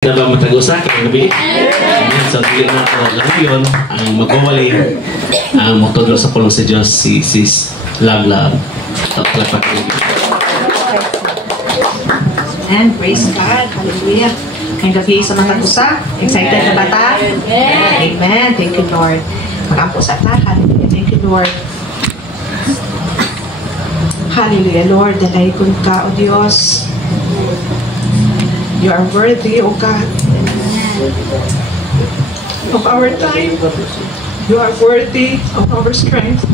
na ba matagusa kayong gabi? Amen. So, dili na ako ngayon ang magwawali ang mutudlo sa pulong sa Diyos si Sis Love. And praise God. Hallelujah. Ngayong gabi sa matagusa. Excited na ba ta? Amen. Thank you, Lord. Magampo sa ta. Hallelujah. Thank you, Lord. Hallelujah, Lord. Dalaygon ka, O Diyos. You are worthy, O God, of our time. You are worthy of our strength.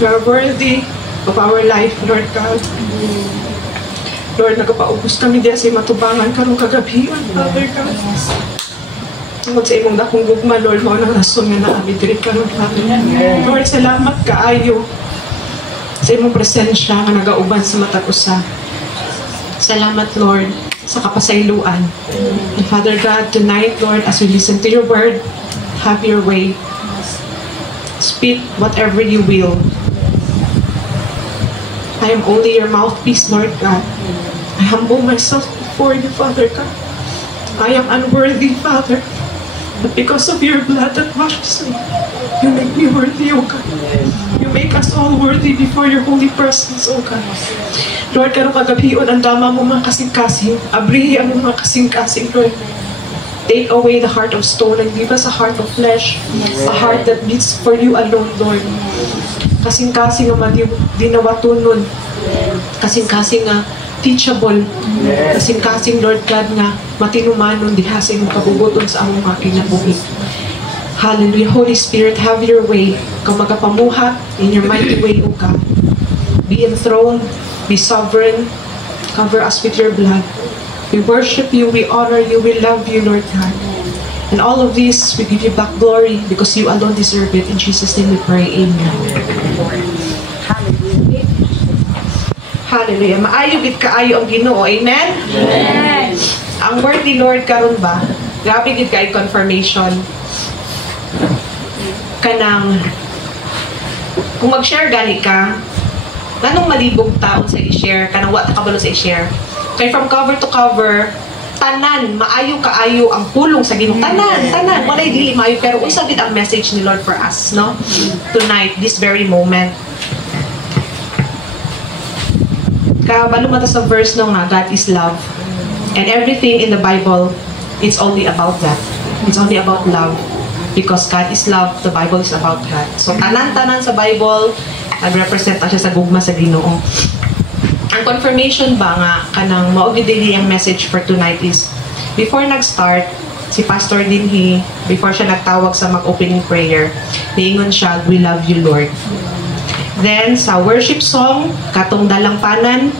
You are worthy of our life, Lord God. Lord, nagapaubos kami diya sa matubangan karong kagabihan, Father God. Tungod sa imong dakong gugma, Lord, mao nang rason nga naami diri karon, Father. Lord, salamat kaayo sa imong presensya nga nagauban sa mata ko sa. Salamat, Lord, sa kapasayloan. And Father God, tonight, Lord, as we listen to your word, have your way. Speak whatever you will. I am only your mouthpiece, Lord God. I humble myself before you, Father God. I am unworthy, Father. But because of your blood that washes me, you make me worthy, O God. You make us all worthy before your holy presence, O God. Lord, karong kagabion, ang dama mo mga kasing-kasing. Abrihi ang mga kasing-kasing, Lord. Take away the heart of stone and give us a heart of flesh. A heart that beats for you alone, Lord. Kasing-kasing ang dinawatunon. Kasing-kasing nga teachable. Kasing-kasing, Lord God, nga matinumanon dihasing kabubuton sa among mga kinabuhi. Hallelujah. Holy Spirit, have your way. Kung magapamuhat in your mighty way, O God. Be enthroned. Be sovereign. Cover us with your blood. We worship you, we honor you, we love you, Lord God. And all of this, we give you back glory because you alone deserve it. In Jesus' name we pray. Amen. Hallelujah. Hallelujah. Maayo gid kaayo ang Ginoo. Amen? Amen. Ang word ni Lord karon ba? Grabe gid kay confirmation. Kanang kung mag-share gani ka, anong malibog taon sa i-share, kanang wa ta kabalo sa i-share. Kay from cover to cover, tanan, maayo kaayo ang pulong sa Ginoo. Tanan, walay dili maayo, pero unsa gid ang message ni Lord for us, no? Tonight, this very moment. Kabalo mata sa verse no nga, God is love. And everything in the Bible, it's only about that. It's only about love. Because God is love, the Bible is about God. So tanan-tanan sa Bible, nag-represent na siya sa gugma sa Ginoo. Ang confirmation ba nga kanang maugidili ang message for tonight is before nag-start si Pastor Dinhi, before siya nagtawag sa mag-opening prayer, niingon siya, "We love you, Lord." Then sa worship song katong dalampanan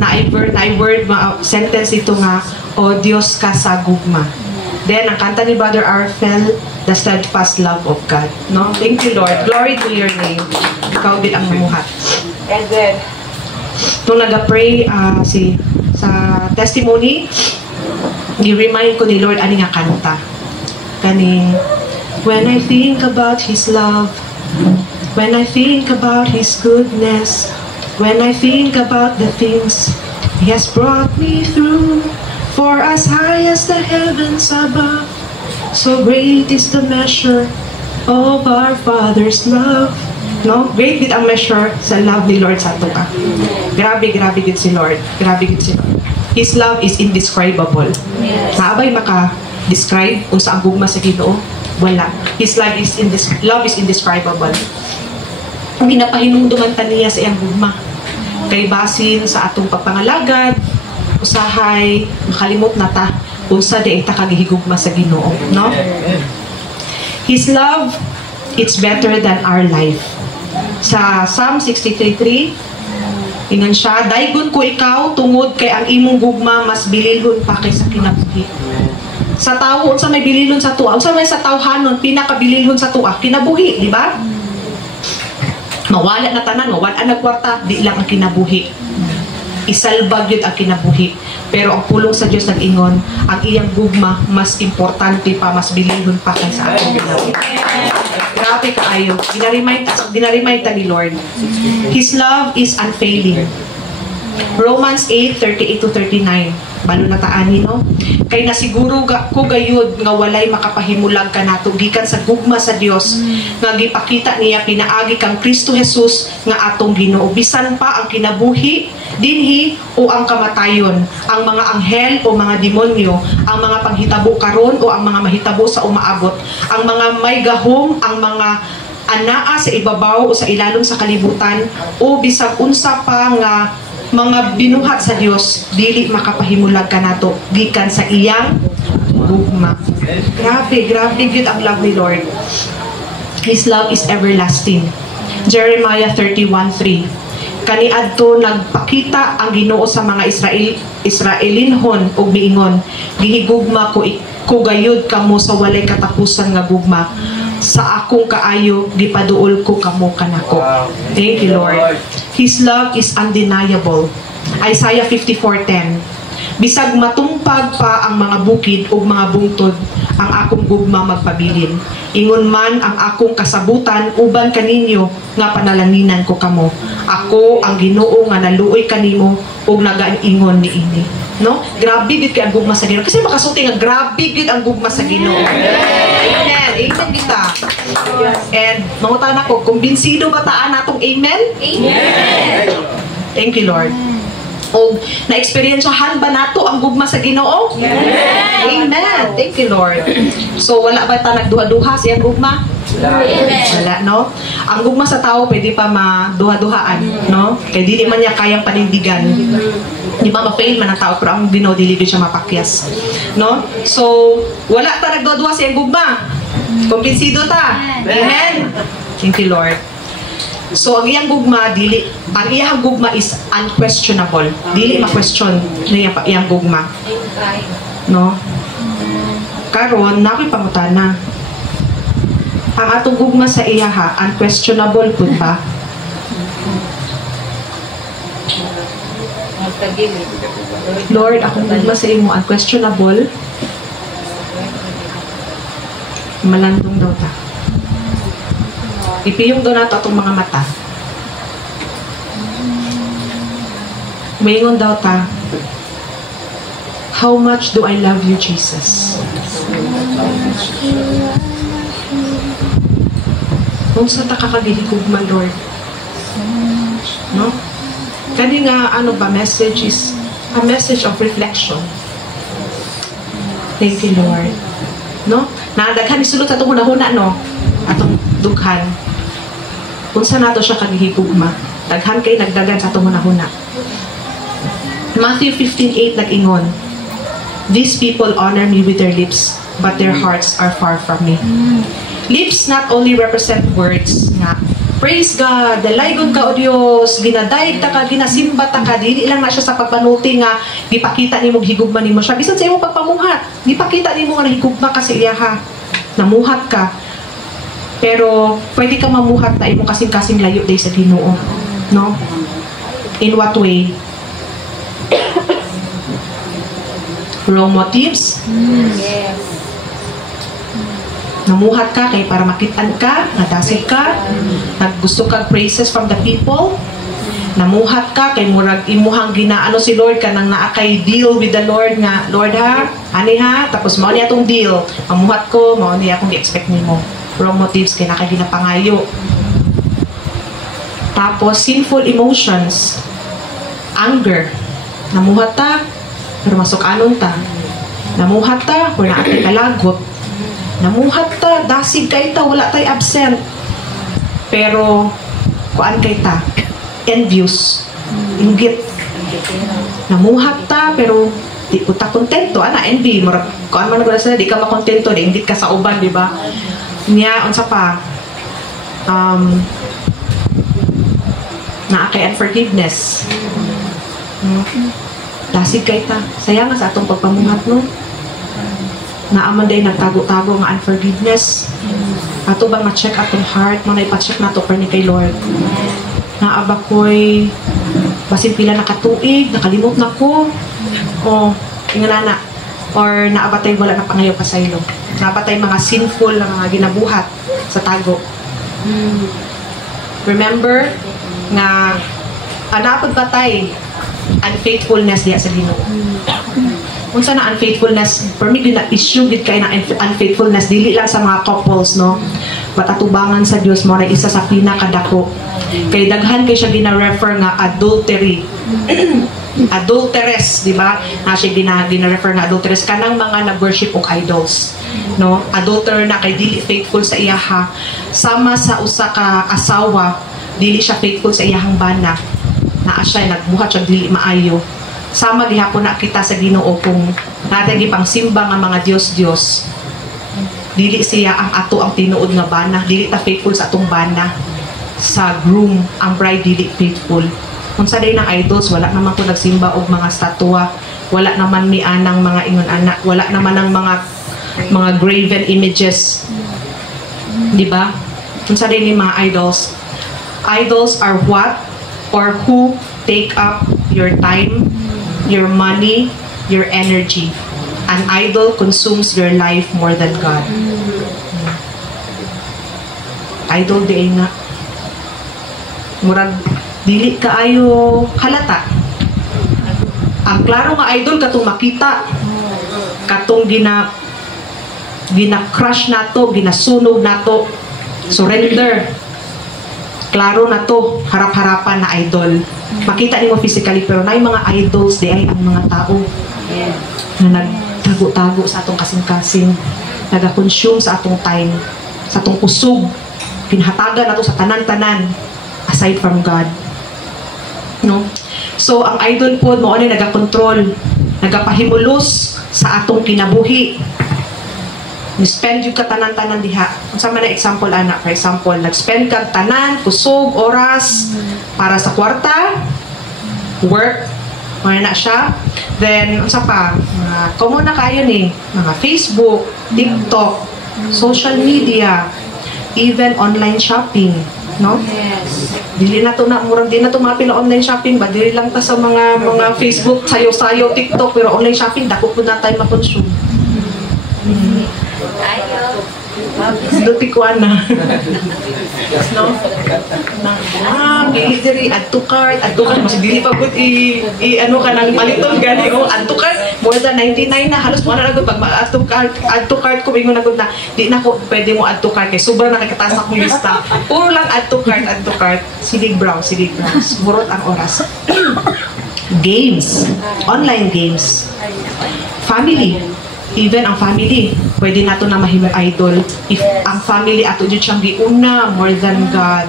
na word sentence ito nga, "O Dios ka sa gugma." Then ang kanta ni Brother Arfel, "The steadfast love of God." No? Thank you, Lord. Glory to your name. Ikaw din ang mamuhat. And then, nung nag-pray sa testimony, i-remind ko ni Lord ani nga kanta. Kaning, when I think about His love, when I think about His goodness, when I think about the things He has brought me through, for as high as the heavens above, so great is the measure of our Father's love. No? Great din ang measure sa love ni Lord sa ato ka. Grabe din si Lord. Grabe din si Lord. His love is indescribable. Yes. Naabay maka-describe kung saan gugma sa Ginoo? Wala. His love is indescribable. Ang ginapahinungduman ta niya sa iyang gugma. Kay basin sa atong pagpangalagad, usahay, makalimot na ta kung sa diay ta kagihigugma sa Ginoo. No? His love, it's better than our life. Sa Psalm 63:3, ingon siya, "Daygon ko ikaw tungod kay ang imong gugma mas bililhon pa kaysa kinabuhi." Sa tawo, unsa may bililhon sa tuwa? Unsa may sa tawhanon pinakabililhon sa tuwa? Kinabuhi, di ba? Mawala na tanan, mawala na kwarta, di lang ang kinabuhi. Isalbag yun ang kinabuhi. Pero ang pulong sa Diyos nag-ingon, ang iyang gugma mas importante pa, mas bililhon pa kaysa ating kinabuhi. Grabe kaayo. Dinaremind ta ni Lord. His love is unfailing. Romans 8:38-39. balo na taani no, kay nasiguro ko gayud nga walay makapahimulag kanato gikan sa gugma sa Dios nga gipakita niya pinaagi kang Kristo Jesus nga atong Ginoo. Bisan pa ang kinabuhi dinhi o ang kamatayon, ang mga anghel o mga demonyo, ang mga panghitabo karon o ang mga mahitabo sa umaabot, ang mga may gahom, ang mga anaa sa ibabaw o sa ilalong sa kalibutan, o bisag unsa pa nga mga binuhat sa Dios, dili makapahimulag kanato gikan sa iyang gugma. Grabe gyud ang love ni Lord. His love is everlasting. Jeremiah 31:3. Kaniadto nagpakita ang Ginoo sa mga Israelinhon ug miingon, gihigugma ko gayud kamo sa walay katapusan nga gugma. Sa akong kaayo gipaduol ko kamo kanako. Thank you, Lord. His love is undeniable. Isaiah 54:10. Bisag matumpag pa ang mga bukid ug mga bungtod, ang akong gugma magpabilin. Ingon man ang akong kasabutan uban kaninyo nga panalanginan ko kamo. Ako ang Ginoo nga naluoy kanimo ug nagaingon niini. No? Grabe gid kay ang gugma sa Ginoo. Kasi makasulti nga grabe gid ang gugma sa Ginoo. Amen. Amen kita. And mangutan ako, kumbinsido ba taan natong amen? Amen. Thank you, Lord. O na-experiensyahan ba nato ang gugma sa Ginoo? Yes. Amen. Thank you, Lord. So wala ba ta nagduha-duha sa iyang gugma? Wala, no? Ang gugma sa tao pwede pa maduha-duhaan, no? Kaya di man niya kayang panindigan. Di ba ma-fail man ang tao, pero ang Ginoo dili siya mapakyas, no? So wala ta nagduha-duha sa iyang gugma. Kumbinsido ta. Amen. Thank you, Lord. So ang iyang gugma ang iyang gugma is unquestionable. Dili ma-question na iyang gugma. No? Karon nakoy pangutana. Ang atong gugma sa iya unquestionable pud ba? Lord, akong gugma sa imo unquestionable. Malandong daw ta. Ipiyong doon nato itong mga mata. Maingon daw ta, how much do I love you, Jesus? Kung sa ta kakagihigugma, Lord. No? Kani nga, message is a message of reflection. Thank you, Lord. No? Nadaghan isulot atong hunahuna, no? Atong dughan. Kung saan nato siya kagihigugma, daghan kay nagdagan sa itong hunahuna. Matthew 15:8 nag-ingon, these people honor me with their lips, but their hearts are far from me. Lips not only represent words nga, praise God, dalaygon ka o Diyos, ginadayeg ta ka, ginasimba ta ka, dili lang na siya sa pagpanuti nga, gipakita ni mo, higugma ni mo siya. Bisan sa imo pagpamuhat, gipakita ni mo nga nahigugma ka sa iya namuhat ka. Pero pwede ka mamuhat na imo kasing-kasing layo day sa Ginoo, no? In what way? Wrong motives? Yes. Namuhat ka kay para makitaan ka, nadasig ka, naggusto kag praises from the people. Namuhat ka kay murag imuhang ginaano si Lord ka nang naakay deal with the Lord nga, Lord ani tapos mao ni atong deal. Mamuhat ko, mao ni akong gi-expect nimo. Wrong motives kay nakaginapangayo. Tapos sinful emotions, anger. Namuhat ta pero masok anon ta. Namuhat ta pero naatay kalagot. Namuhat ta dasig kay ta wala tay absent. Pero kuan kay ta envious, inggit. Namuhat ta pero di ko ta kontento, envy murag kuan man gud sa di ka makontento, di inggit ka sa uban, di ba? Niya unsa pa naa kay unforgiveness. Dasig kay ta sayang sa atong pagpamuhat, no? Naaman day nagtago-tago nga unforgiveness. Ato ba ma-check atong heart mo na ipa-check nato per ni kay Lord. Naaba ko'y basin pila nakatuig, nakalimot na ko, o inganana, or naabatay wala na pangayaw kasaylo. Naabatay mga sinful na mga ginabuhat sa tago. Remember nga, napagbatay unfaithfulness diya sa Ginoo. unsa na unfaithfulness, for me gina issue gid kay na unfaithfulness dili lang sa mga couples, no, but atubangan sa Dios mo na isa sa pinakadako. Kay daghan kay siya gina-refer nga adultery. Adulteress, di ba? Na siya gina-refer nga adulteress kanang mga nag-worship og idols, no? Adulterer na kay dili faithful sa iyaha. Sama sa usa ka asawa, dili siya faithful sa iyahang bana. Naa siya nagbuhat siya dili maayo. Sama gihapon na kita sa Ginoo kung natin gipang simba nga mga Dios. Dili siya ang ato ang tinuod nga bana, dili ta faithful sa atong bana. Sa groom, ang bride dili faithful. Kung sa day ng idols, wala naman ko nagsimba og mga statua, wala naman mi anang mga ingon anak, wala naman ang mga graven images. Di ba? Kung sa day ni mga idols are what or who take up your time, your money, your energy. An idol consumes your life more than God. Idol di na. Murag dili kaayo halata. Ang klaro nga idol katong makita, katong gina-crush nato, ginasunog nato, surrender. Klaro na to, harap-harapan na idol. Makita nimo physically, pero na yung mga idols di ay ang mga tao na nagtago-tago sa atong kasing-kasing, nag-consume sa atong time, sa atong kusog, pinahatagan nato sa tanan-tanan aside from God. No? So, ang idol po, mo ano nagakontrol, nagapahimulos sa atong kinabuhi. Ni-spend yung katanan-tanan diha. Kung sa man na example, anak, for example, nag-spend kag tanan, kusog, oras, para sa kwarta, work, mga na siya. Then, unsa pa, common na kayo ni, mga Facebook, TikTok, social media, even online shopping. No? Yes. Dili na to na murang di na to mga pila online shopping ba dili lang ta sa mga Facebook sayo-sayo TikTok, pero online shopping dako pud na tayo ma-consume. Ayaw. Duti ko na. No? Dili add to cart mas dili pa gud ano ka nang paliton gani add to cart more than 99 na halos mo na gud pag add to cart ko ingon na gud na di na ko pwede mo add to cart kay sobrang nakakataas na kong lista. Puro lang add to cart. Sige browse. Murot ang oras. Games, online games. Family. Even ang family, pwede nato na mahimong idol if ang family ato jud siyang giuna more than God.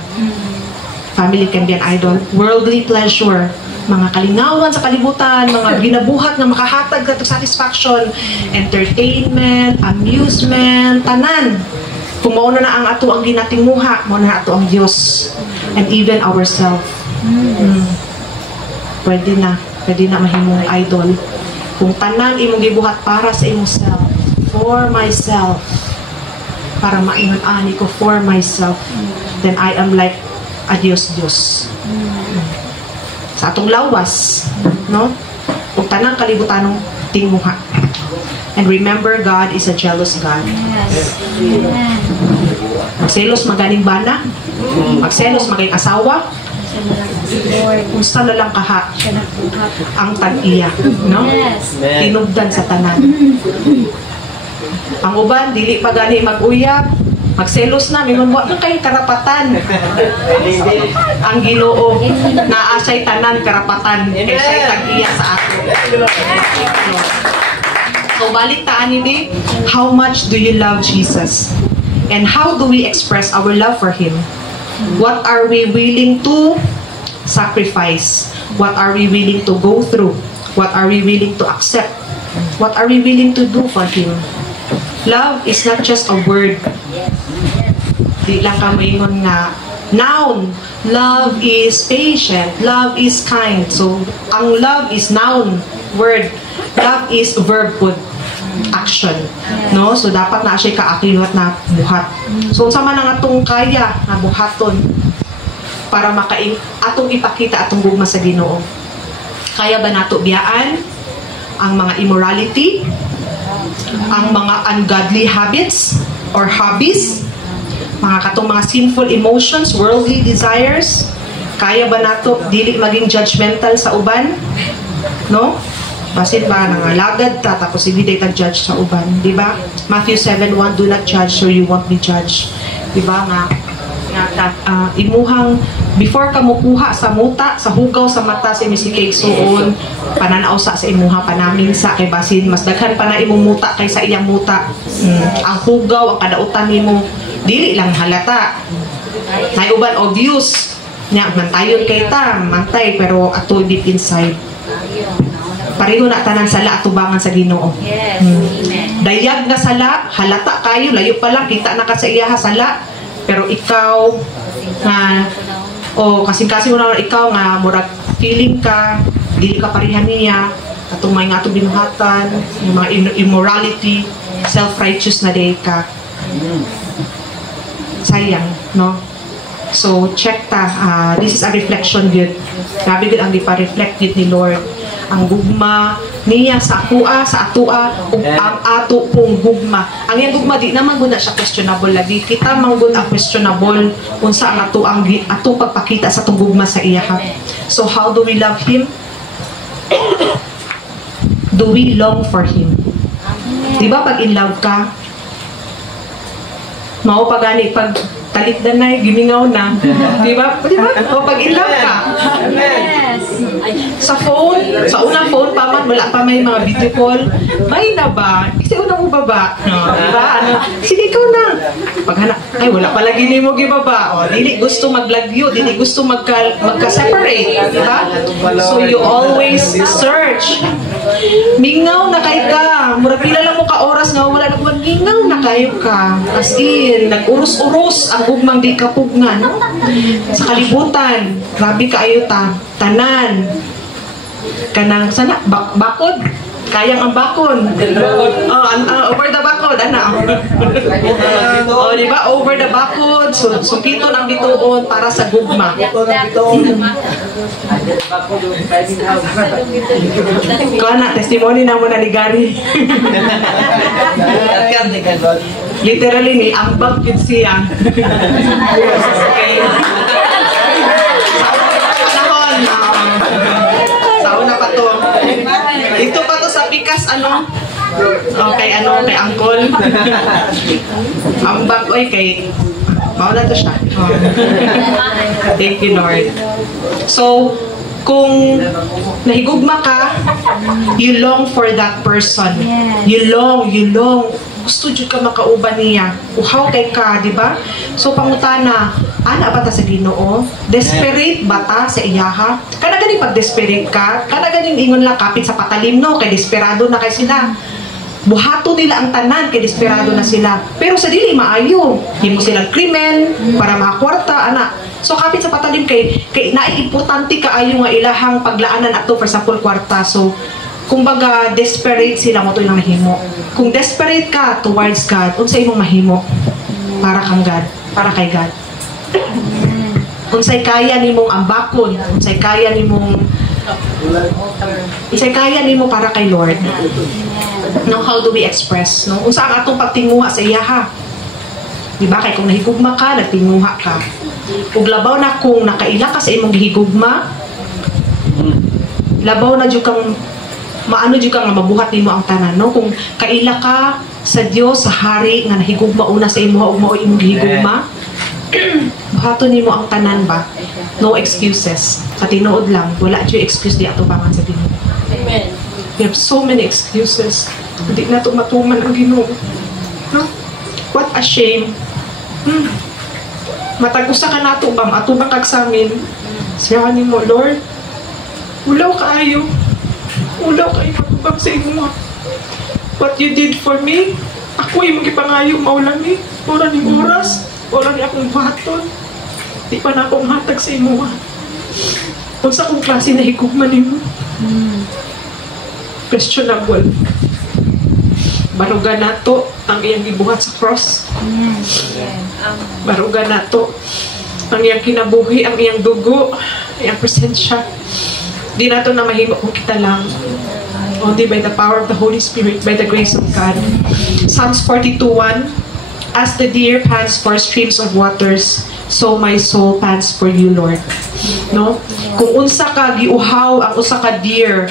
Family can be an idol. Worldly pleasure, mga kalingawan sa kalibutan, mga ginabuhat na makahatag ka satisfaction, entertainment, amusement, tanan. Kung mauna na ang ato ang ginatinguha, mauna na ato ang Diyos, and even ourselves. Pwede na mahimong idol. Kung tanan imong gibuhat para sa imong self, for myself, para maingon ani ko for myself, then I am like a Diyos. Sa atong lawas, no? Kung tanang kalibutanong tinguha. And remember, God is a jealous God. Yes. Magselos maganing bana, magselos maganing asawa, kung saan na lang kaha ang tag-iya, no? Yes. Tinubdan sa tanan. Ang uban, dili pa gani mag-uyab, magselos na, mingon mo, kay karapatan. Ang Ginoo, naasay tanan karapatan, kaysa tag-iya sa ato. So, balik taan ini, how much do you love Jesus? And how do we express our love for Him? What are we willing to sacrifice? What are we willing to go through? What are we willing to accept? What are we willing to do for Him? Love is not just a word. Di lang ka maingon nga noun. Love is patient. Love is kind. So, ang love is noun, word. Love is verb pud, action. No? So, dapat na siya kaakiwat na buhat. So, sama na nga itong kaya na buhaton para atong ipakita atong gugma sa Ginoo. Kaya ba nato biyaan ang mga immorality, ang mga ungodly habits or hobbies, katong mga sinful emotions, worldly desires? Kaya ba nato dili maging judgmental sa uban? No? Basin ba, nangalagad ta, tapos hindi tayo tag-judge sa uban. Di ba? Matthew 7:1, do not judge so you won't be judged. Di ba nga? Imuhang, before ka mukuha sa muta, sa hugaw sa mata sa imisikay suon, pananaw sa imuha, panamin sa kay basin, mas daghan pa na imong muta kaysa iyang muta. Ang hugaw, ang kadautan nimo, dili lang halata. Nay uban obvious. Nya mantayon kay ta, mantay pero ato deep inside. Pareho na tanan sala atubangan sa Ginoo. Dayag na sala, halata kayo, layo pa lang kita na ka sa iya sala. Pero ikaw nga kasing-kasing mo na ikaw nga murag feeling ka, dili ka pareha niya, atong may nga atong binuhatan, yung mga immorality, self-righteous na day ka. Sayang, no? So, check ta. This is a reflection good. Grabe good ang dipa-reflect ni Lord. Ang gugma niya sa atua, ug ang ato pong gugma. Ang yang gugma, di naman guna siya questionable lagi. Kita manggod ang questionable unsa ang ato pagpakita sa itong gugma sa iya. So, how do we love Him? Do we long for Him? Diba pag in love ka, mao pa gani pag talit na gimingaw na. Diba? O pag in love ka. Yes. Sa phone, sa unang phone pa man, wala pa may mga video call. May na ba? Kasi unang mo baba. No, diba? Sige ikaw na. Paghanap, ay wala pala gini mo gibaba. O, dili gusto maglagyo, dili gusto magka-separate. Diba? So you always search. Mingaw na kay ka. Murag pila lang mo ka oras nga wala na mingaw na kayo ka. As in, nag-urus-urus ang gugmang di kapugnan. Sa kalibutan, grabe kaayo ta. Tanan. Kanang sana bakod. Kayang ang bakon. Over the bakod, ana. Di ba? Over the bakod. Sumpito ng bituon para sa gugma. Ikaw na, testimony na mo na ni Gary. Literally ni, ang bagkid siya. Sauna pa to. Dito pa to sa Pikas, ano? Kay Angkol. Ang bag, kay mauna to siya. Thank you, Lord. So, kung nahigugma ka, you long for that person. You long. Gusto dyan ka makauban niya. Uhaw kay ka, di ba? So, pangutana, ana ba ta sa Ginoo? Desperate ba ta sa iyaha? Kana ganing pag-desperate ka, kana ganing ingon lang kapit sa patalim, no? Kay desperado na kay sila. Buhato nila ang tanan, kay desperado na sila. Pero sa dili, maayo. Hindi mo silang krimen, para makakwarta, ana. So, kapit sa patalim kay naiimportante kaayo nga ilahang paglaanan ato, for example, kwarta. So, kumbaga, desperate sila mo ito yung mahimo. Kung desperate ka towards God, unsay imong mahimo? Para kang God. Para kay God. Unsay kaya nimong ambakon, unsay kaya nimong para kay Lord. No, how do we express? No? Unsa ang atong pagtinguha sa iya ha? Diba? Kay kung nahigugma ka, nagtinguha ka. Ug labaw na kung nakaila ka sa imong gihigugma, labaw na jud kang maano jud kang mabuhat nimo ang tanan, no? Kung kaila ka sa Dios, sa hari nga nahigugma una sa imo ug mao imong gihigugma, buhaton nimo ang tanan ba? No excuses. Sa tinuod lang, wala jud excuse di ato bangan sa Ginoo. Amen. We have so many excuses. Hindi na ito matuman ang Ginoo. No? What a shame. Matag-usa ka na ito bang ato bang kagsamin? Siya ni mo, Lord, ulaw kaayo. Ulaw kayo matubag sa imo. What you did for me, ako yung gipangayo maulan ni. Ora ni oras, ora ni akong baton. Di pa na akong hatag sa imo. Kung sa akong klase na higugman nimo. Questionable. Barugan na to ang iyang gibuhat sa cross. Barugan na to ang iyang kinabuhi, ang iyang dugo, iyang presensya. Di na to na mahimo kung kita lang. Only by the power of the Holy Spirit, by the grace of God. Psalms 42:1, as the deer pants for streams of waters, so my soul pants for you, Lord. No? Kung unsa ka giuhaw ang usa ka deer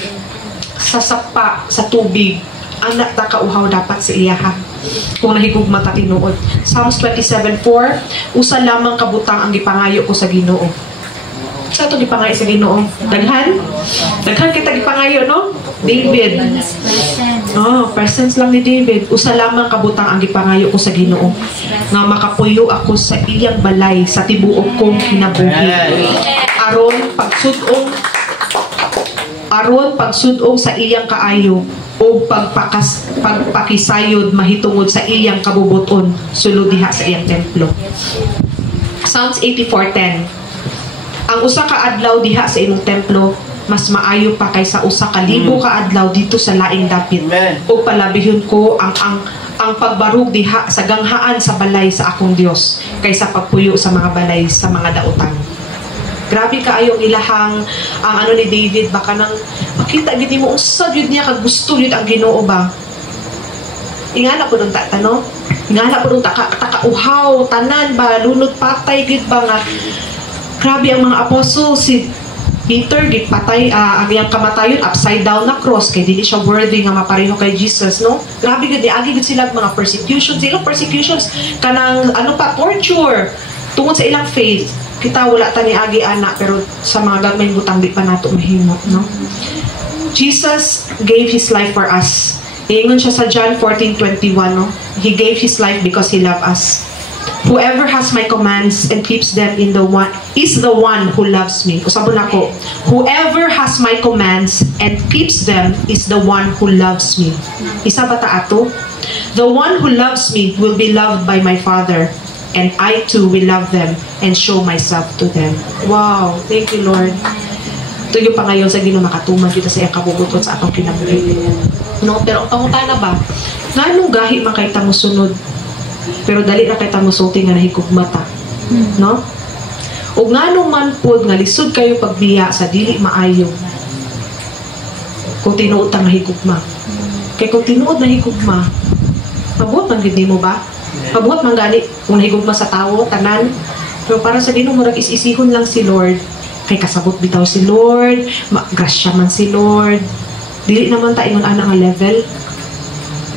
sa sapa, sa tubig, anak ta kauhaw dapat sa iya ha. Kung nahigugma ta tinuod. Psalms 27:4, usa lamang kabutang ang gipangayo ko sa Ginoo. Sa ito gipangayo sa Ginoo? Daghan? Daghan kita gipangayo, no? David. Oh, presence lang ni David. Usa lamang kabutang ang gipangayo ko sa Ginoo, nga makapuyo ako sa iyang balay sa tibuok kong kinabuhi. Aron pagsudong sa iyang kaayo o pagpakisayod mahitungod sa iyang kabubuton sulod diha sa iyang templo. Psalms 84:10. Ang usa ka adlaw diha sa imong templo mas maayo pa kaysa usa ka libo ka adlaw dito sa laing dapit. O palabihon ko ang pagbarug diha sa ganghaan sa balay sa akong Dios kaysa pagpuyo sa mga balay sa mga dautan. Grabe kaayo ilahang ang ano ni David, baka nang makita gid mo usab yun niya kag gusto yun ang Ginoo ba. Ingana po dong tatano, ingana po dong takauhaw tanan ba lunod patay gid ba nga. Grabe ang mga apostol, si Peter gid patay ang iyang kamatayon upside down na cross kay dili siya worthy nga mapareho kay Jesus, no? Grabe gid agi gid sila mga persecutions, ilang persecutions kanang ano pa torture tungod sa ilang faith. Kita wala ta ni agi ana pero sa mga gagmayng butang di pa nato mahimot, no? Jesus gave his life for us. Ingon siya sa John 14:21, no? He gave his life because he loved us. Whoever has my commands and keeps them is the one who loves me. Usabon ako. Whoever has my commands and keeps them is the one who loves me. Isa ba ta ato? The one who loves me will be loved by my Father, and I too will love them and show myself to them. Wow, thank you Lord. Ito yung pangayon sa Ginoo makatuman kita sa iyang kabubuton sa atong kinabuhi. No, pero ang pangutana ba, nganong gahi man kay ta mosunod, pero dali ra kay ta mosulti nga nahigugmata, no? Ug nganong man pod nga lisod kayo pagbiya sa dili maayo, kung tinuod ta nga higugma. Kay kung tinuod na higugma, mabuot man gid nimo ba? Mabuhat man gani kung nahigugma sa tawo tanan, pero para sa Ginoo murag is-isihon lang si Lord kay kasabot bitaw si Lord, grasya man si Lord. Dili naman ta ingon ana nga level,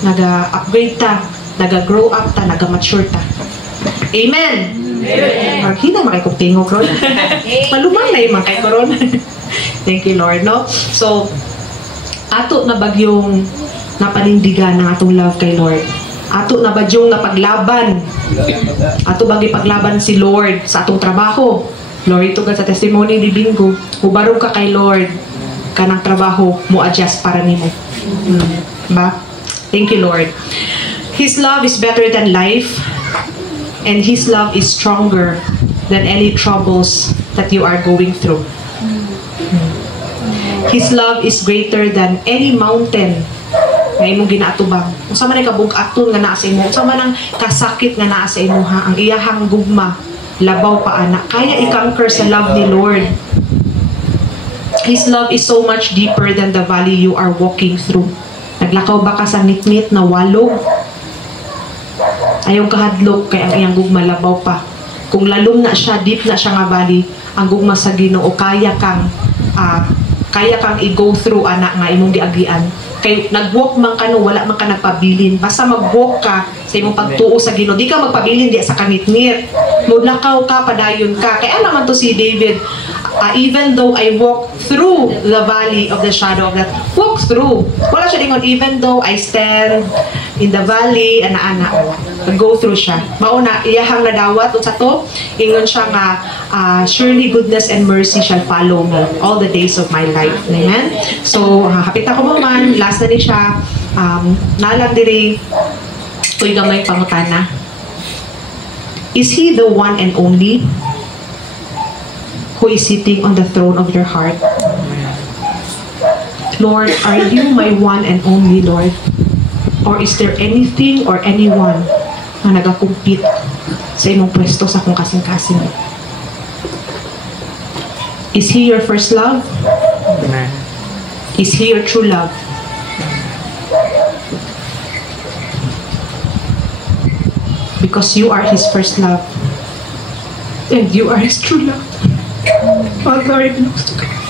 naga-upgrade ta, naga-grow up ta, naga-mature ta. Amen. Amen. Hina makay kog tingog ron. Malumang na yung kay koron. Thank you Lord, no? So ato na bagyong napanindigan ng atong love kay Lord. Ato na bagyong napaglaban. Ato bagi paglaban si Lord sa atong trabaho. Glory to God sa testimony ni Bingo. Hubarog ka kay Lord. Kanang trabaho mo adjust para nimo. Ba? Thank you Lord. His love is better than life, and His love is stronger than any troubles that you are going through. His love is greater than any mountain nga imong ginaatubang. Unsa man ay kabug-aton nga naa sa imo, unsa man ang kasakit nga naa sa imo ha, ang iyahang gugma labaw pa ana. Kaya i-conquer sa love ni Lord. His love is so much deeper than the valley you are walking through. Naglakaw ba ka sa ngit-ngit na walog? Ayaw kahadlok kay ang iyang gugma labaw pa. Kung lalom na siya, deep na siya nga valley, ang gugma sa Ginoo kaya kang i-go through ana nga imong giagian. Kay nag-walk man ka no, wala man ka nagpabilin. Basta mag-walk ka sa imong pagtuo sa Ginoo. Di ka magpabilin di sa kanit-ngit. Mudlakaw ka, padayon ka. Kaya naman to si David, even though I walk through the valley of the shadow of death, walk through. Wala siya dingon, even though I stand in the valley, ana-ana. Go through siya. Mauna, iyahang nadawat sa to, ingon siya nga, surely goodness and mercy shall follow me all the days of my life. Amen? So, hapit ako mo man, last na ni siya, nalang diri, tuy gamay pangutana. Is He the one and only who is sitting on the throne of your heart? Lord, are you my one and only, Lord? Or is there anything or anyone na nagakumpit sa imong pwesto sa akong kasing-kasing? Is He your first love? Is He your true love? Because you are His first love, and you are His true love. All glory belongs to God.